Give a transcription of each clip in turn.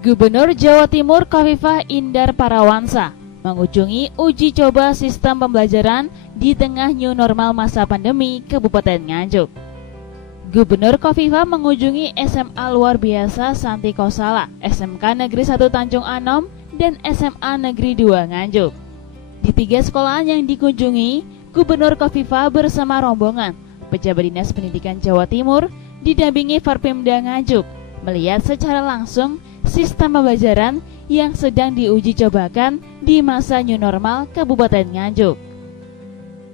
Gubernur Jawa Timur Khofifah Indar Parawansa mengunjungi uji coba sistem pembelajaran di tengah new normal masa pandemi Kabupaten Nganjuk. Gubernur Khofifah mengunjungi SMA Luar Biasa Santi Kosala, SMK Negeri 1 Tanjung Anom, dan SMA Negeri 2 Nganjuk. Di 3 sekolahan yang dikunjungi, Gubernur Khofifah bersama rombongan pejabat Dinas Pendidikan Jawa Timur didampingi Forpimda Nganjuk melihat secara langsung sistem pembelajaran yang sedang diuji cobakan di masa new normal Kabupaten Nganjuk.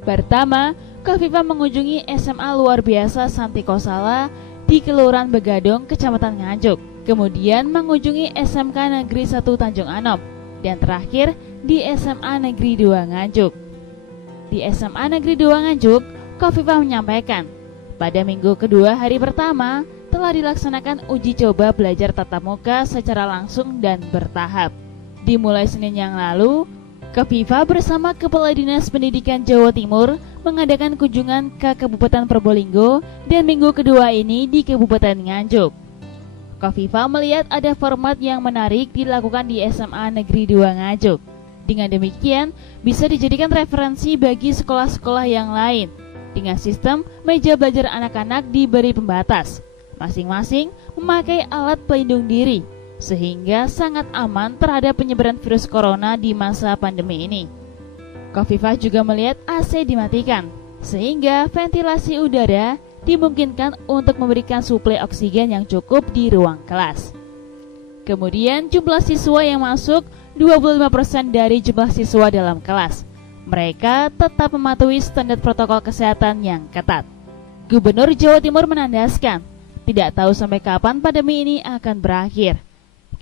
Pertama, Khofifah mengunjungi SMA Luar Biasa Santi Kosala di Kelurahan Begadong, Kecamatan Nganjuk. Kemudian mengunjungi SMK Negeri 1 Tanjung Anom, dan terakhir di SMA Negeri 2 Nganjuk. Di SMA Negeri 2 Nganjuk, Khofifah menyampaikan, pada minggu kedua hari pertama telah dilaksanakan uji coba belajar tatap muka secara langsung dan bertahap. Dimulai Senin yang lalu, Khofifah bersama Kepala Dinas Pendidikan Jawa Timur mengadakan kunjungan ke Kabupaten Probolinggo dan minggu kedua ini di Kabupaten Nganjuk. Khofifah melihat ada format yang menarik dilakukan di SMA Negeri 2 Nganjuk. Dengan demikian, bisa dijadikan referensi bagi sekolah-sekolah yang lain. Dengan sistem meja belajar anak-anak diberi pembatas, masing-masing memakai alat pelindung diri, sehingga sangat aman terhadap penyebaran virus corona di masa pandemi ini. Khofifah juga melihat AC dimatikan, sehingga ventilasi udara dimungkinkan untuk memberikan suplai oksigen yang cukup di ruang kelas. Kemudian jumlah siswa yang masuk 25% dari jumlah siswa dalam kelas. Mereka tetap mematuhi standar protokol kesehatan yang ketat. Gubernur Jawa Timur menandaskan, tidak tahu sampai kapan pandemi ini akan berakhir.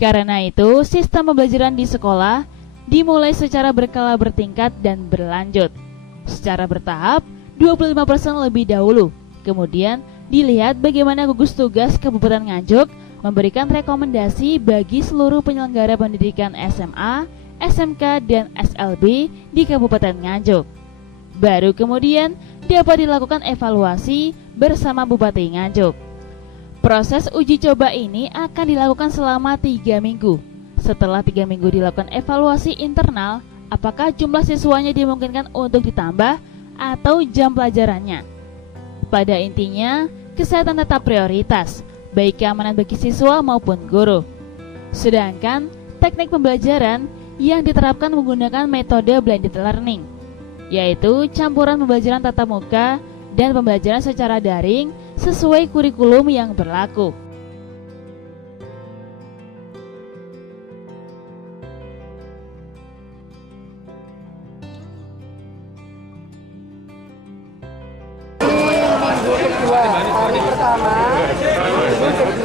Karena itu, sistem pembelajaran di sekolah dimulai secara berkala bertingkat dan berlanjut. Secara bertahap, 25% lebih dahulu. Kemudian, dilihat bagaimana gugus tugas Kabupaten Nganjuk memberikan rekomendasi bagi seluruh penyelenggara pendidikan SMA, SMK, dan SLB di Kabupaten Nganjuk. Baru kemudian dapat dilakukan evaluasi bersama Bupati Nganjuk. Proses uji coba ini akan dilakukan selama 3 minggu. Setelah 3 minggu dilakukan evaluasi internal, apakah jumlah siswanya dimungkinkan untuk ditambah atau jam pelajarannya. Pada intinya, kesehatan tetap prioritas, baik keamanan bagi siswa maupun guru. Sedangkan teknik pembelajaran yang diterapkan menggunakan metode blended learning, yaitu campuran pembelajaran tatap muka dan pembelajaran secara daring sesuai kurikulum yang berlaku.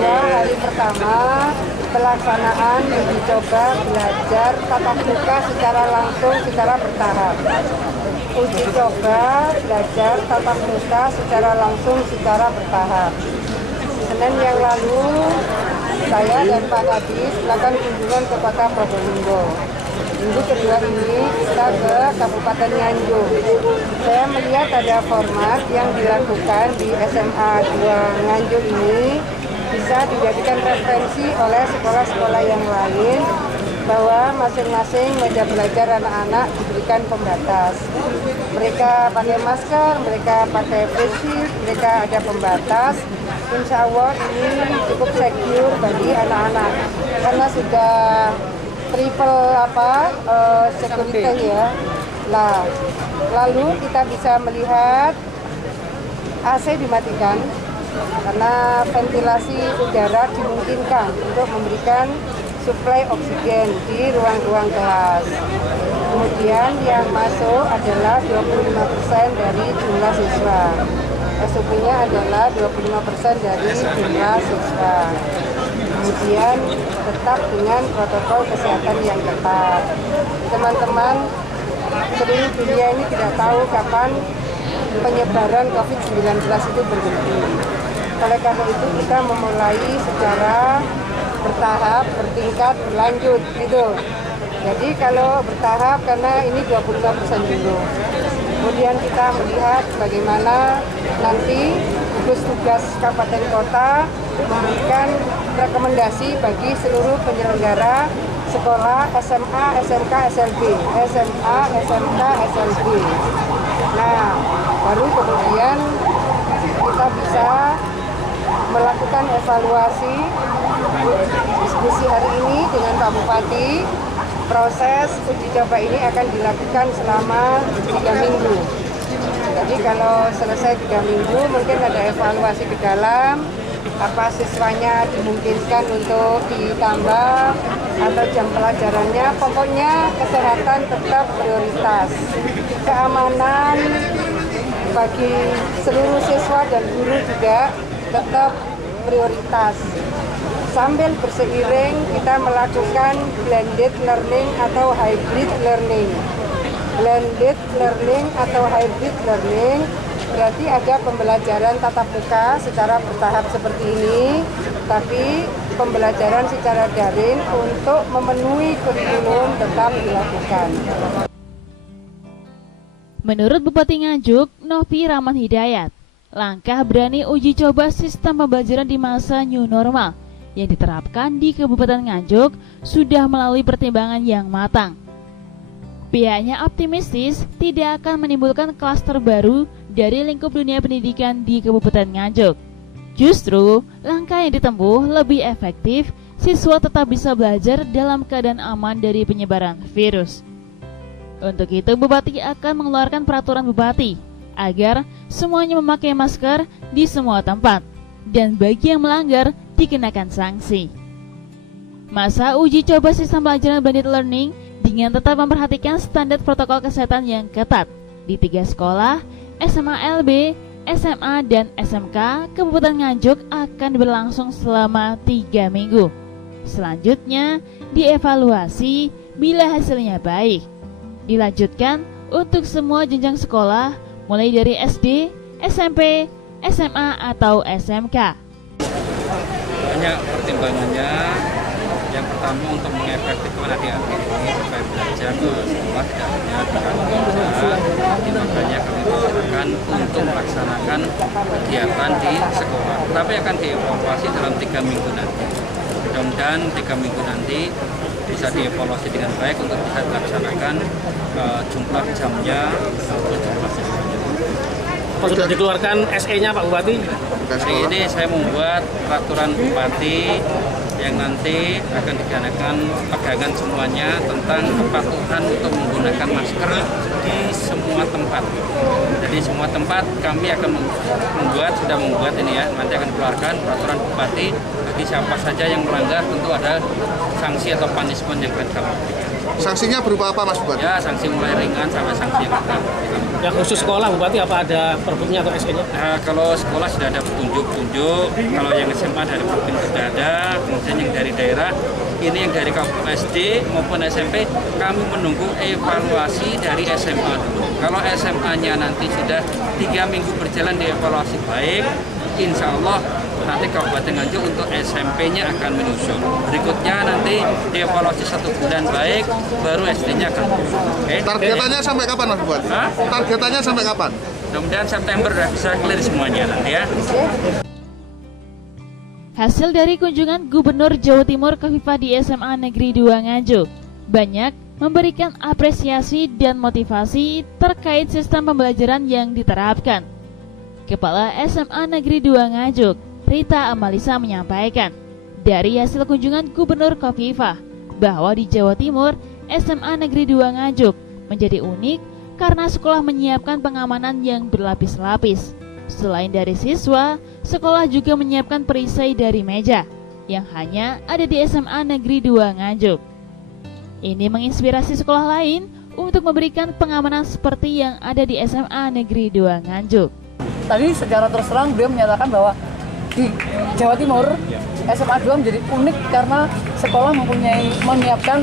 Hari pertama pelaksanaan uji coba belajar tatap muka secara langsung secara bertahap. Uji coba belajar tatap muka secara langsung secara bertahap. Senin yang lalu saya dan Pak Kadis melakukan kunjungan ke Kota Probolinggo. Minggu kedua ini kita ke Kabupaten Nganjuk. Saya melihat ada format yang dilakukan di SMA 2 Nganjuk ini bisa dijadikan referensi oleh sekolah-sekolah yang lain, bahwa masing-masing meja belajar anak-anak diberikan pembatas. Mereka pakai masker, mereka pakai face shield, mereka ada pembatas. Insya Allah ini cukup secure bagi anak-anak karena sudah triple security ya. Nah, lalu kita bisa melihat AC dimatikan karena ventilasi udara dimungkinkan untuk memberikan suplai oksigen di ruang-ruang kelas. Kemudian yang masuk adalah 25% dari jumlah siswa. SOP-nya adalah 25% dari jumlah siswa. Kemudian tetap dengan protokol kesehatan yang ketat. Teman-teman, seluruh dunia ini tidak tahu kapan penyebaran COVID-19 itu berhenti. Oleh karena itu kita memulai secara bertahap, bertingkat, berlanjut gitu. Jadi kalau bertahap karena ini 25% dulu. Kemudian kita melihat bagaimana nanti gugus tugas kabupaten kota memberikan rekomendasi bagi seluruh penyelenggara sekolah SMA, SMK, SLB, SMA, SMK, SLB. Nah, baru kemudian kita bisa melakukan evaluasi diskusi hari ini dengan Pak Bupati. Proses uji coba ini akan dilakukan selama 3 minggu. Jadi kalau selesai 3 minggu mungkin ada evaluasi ke dalam, apa siswanya dimungkinkan untuk ditambah atau jam pelajarannya. Pokoknya kesehatan tetap prioritas. Keamanan bagi seluruh siswa dan guru juga tetap prioritas. Sambil berseiring kita melakukan blended learning atau hybrid learning. Blended learning atau hybrid learning berarti ada pembelajaran tatap muka secara bertahap seperti ini, tapi pembelajaran secara daring untuk memenuhi kurikulum tetap dilakukan. Menurut Bupati Nganjuk, Novi Rahman Hidayat, langkah berani uji coba sistem pembelajaran di masa new normal yang diterapkan di Kabupaten Nganjuk sudah melalui pertimbangan yang matang. Pihaknya optimistis tidak akan menimbulkan klaster baru dari lingkup dunia pendidikan di Kabupaten Nganjuk. Justru, langkah yang ditempuh lebih efektif, siswa tetap bisa belajar dalam keadaan aman dari penyebaran virus. Untuk itu, Bupati akan mengeluarkan peraturan Bupati agar semuanya memakai masker di semua tempat, dan bagi yang melanggar dikenakan sanksi. Masa uji coba sistem pelajaran blended learning dengan tetap memperhatikan standar protokol kesehatan yang ketat di 3 sekolah SMA LB, SMA, dan SMK Kabupaten Nganjuk akan berlangsung selama 3 minggu. Selanjutnya dievaluasi bila hasilnya baik. Dilanjutkan untuk semua jenjang sekolah mulai dari SD, SMP, SMA, atau SMK. Banyak pertimbangannya. Yang pertama untuk mengefektifkan adik-adik ini supaya belajar ke sekolah tidak hanya di kantor saja, makanya kami persilakan untuk melaksanakan kegiatan di sekolah. Tapi akan dievaluasi dalam 3 minggu nanti. Mudah-mudahan 3 minggu nanti bisa dievaluasi dengan baik untuk bisa dilaksanakan jumlah jamnya atau jumlah siswanya. Sudah dikeluarkan SE-nya Pak Bupati? Hari ini saya membuat peraturan Bupati yang nanti akan dikenakan pegangan semuanya tentang kepatuhan untuk menggunakan masker di semua tempat. Jadi semua tempat kami akan sudah membuat ini ya, nanti akan keluarkan peraturan Bupati bagi siapa saja yang melanggar tentu ada sanksi atau punishment yang akan kami berikan. Sanksinya berupa apa Mas Bupati? Ya, sanksi mulai ringan sampai sanksi yang berat. Yang khusus sekolah Bupati apa ada perbuknya atau SE-nya? Kalau sekolah sudah ada petunjuk, kalau yang SMA dari provinsi sudah ada, kemudian yang dari daerah, ini yang dari SD maupun SMP, kami menunggu evaluasi dari SMA dulu. Kalau SMA-nya nanti sudah 3 minggu berjalan dievaluasi baik, insya Allah nanti Kabupaten Nganjuk untuk SMP-nya akan menyusul. Berikutnya nanti dievaluasi 1 bulan baik, baru SD-nya akan menyusul. Okay? Targetannya sampai kapan Mas Bupati? Targetannya sampai kapan? Mudah-mudahan September sudah bisa clear semuanya nanti ya. Hasil dari kunjungan Gubernur Jawa Timur Khofifah di SMA Negeri 2 Nganjuk banyak memberikan apresiasi dan motivasi terkait sistem pembelajaran yang diterapkan. Kepala SMA Negeri 2 Nganjuk, Rita Amalisa menyampaikan, dari hasil kunjungan Gubernur Khofifah bahwa di Jawa Timur, SMA Negeri 2 Nganjuk menjadi unik karena sekolah menyiapkan pengamanan yang berlapis-lapis. Selain dari siswa, sekolah juga menyiapkan perisai dari meja yang hanya ada di SMA Negeri 2 Nganjuk. Ini menginspirasi sekolah lain untuk memberikan pengamanan seperti yang ada di SMA Negeri 2 Nganjuk. Tadi secara terus terang beliau menyatakan bahwa di Jawa Timur SMA 2 menjadi unik karena sekolah menyiapkan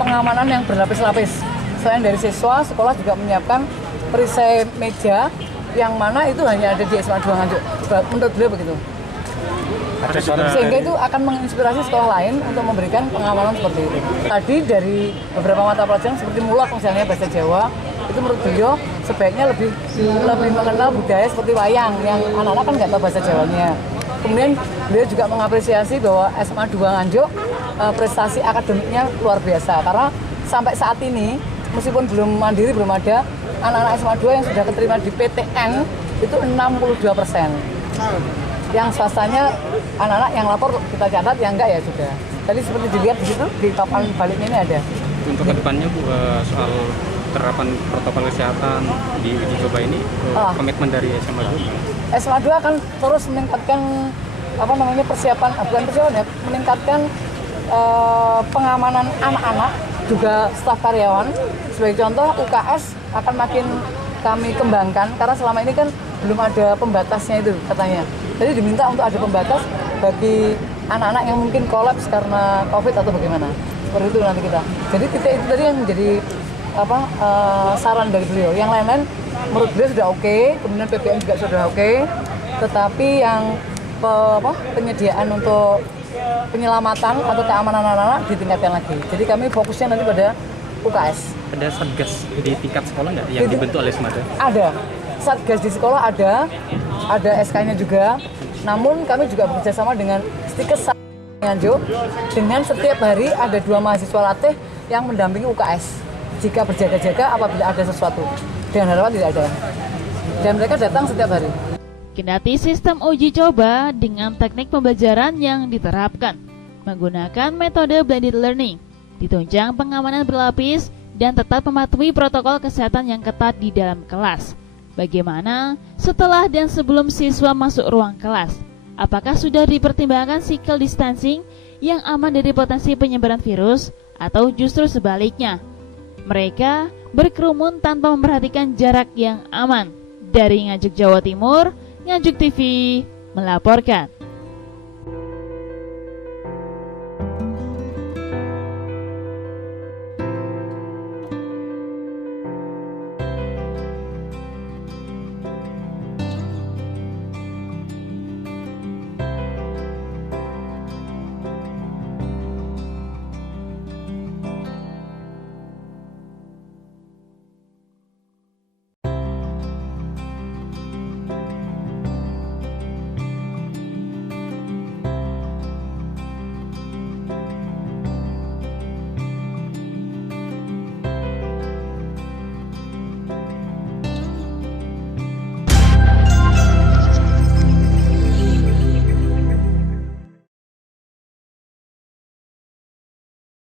pengamanan yang berlapis-lapis. Selain dari siswa, sekolah juga menyiapkan perisai meja yang mana itu hanya ada di SMA 2 Nganjuk. Menurut beliau begitu. Sehingga itu akan menginspirasi sekolah lain untuk memberikan pengamanan seperti itu. Tadi dari beberapa mata pelajaran seperti mulak misalnya bahasa Jawa, itu menurut beliau sebaiknya lebih mengenal budaya seperti wayang yang anak-anak kan nggak tahu bahasa Jawanya. Kemudian beliau juga mengapresiasi bahwa SMA 2 Nganjuk prestasi akademiknya luar biasa karena sampai saat ini meskipun belum mandiri, belum ada anak-anak SMA 2 yang sudah keterima di PTN itu 62%. Yang swastanya anak-anak yang lapor kita catat, yang enggak ya sudah. Tadi seperti dilihat di situ di papan baliknya ini ada. Untuk kedepannya Bu, soal penerapan protokol kesehatan di uji coba ini, komitmen dari SMA 2? SMA 2 akan terus meningkatkan persiapan, bukan persiapan ya, meningkatkan pengamanan anak-anak juga staf karyawan. Sebagai contoh UKS akan makin kami kembangkan karena selama ini kan belum ada pembatasnya itu katanya. Jadi diminta untuk ada pembatas bagi anak-anak yang mungkin kolaps karena COVID atau bagaimana. Seperti itu nanti kita. Jadi titik itu tadi yang menjadi saran dari beliau. Yang lain-lain menurut beliau sudah oke, kemudian PPM juga sudah oke. Tetapi yang penyediaan untuk penyelamatan atau keamanan anak-anak ditingkatkan lagi. Jadi kami fokusnya nanti pada UKS. Ada satgas di tingkat sekolah nggak yang dibentuk oleh SMA 2? Ada. Satgas di sekolah ada SK-nya juga. Namun kami juga bekerja sama dengan Stikes Nganjuk. Dengan setiap hari ada 2 mahasiswa latih yang mendampingi UKS. Jika berjaga-jaga apabila ada sesuatu. Dengan harapan tidak ada. Dan mereka datang setiap hari. Kendati sistem uji coba dengan teknik pembelajaran yang diterapkan menggunakan metode blended learning, ditunjang pengamanan berlapis dan tetap mematuhi protokol kesehatan yang ketat di dalam kelas. Bagaimana setelah dan sebelum siswa masuk ruang kelas? Apakah sudah dipertimbangkan physical distancing yang aman dari potensi penyebaran virus atau justru sebaliknya? Mereka berkerumun tanpa memperhatikan jarak yang aman. Dari Nganjuk, Jawa Timur, Nganjuk TV melaporkan.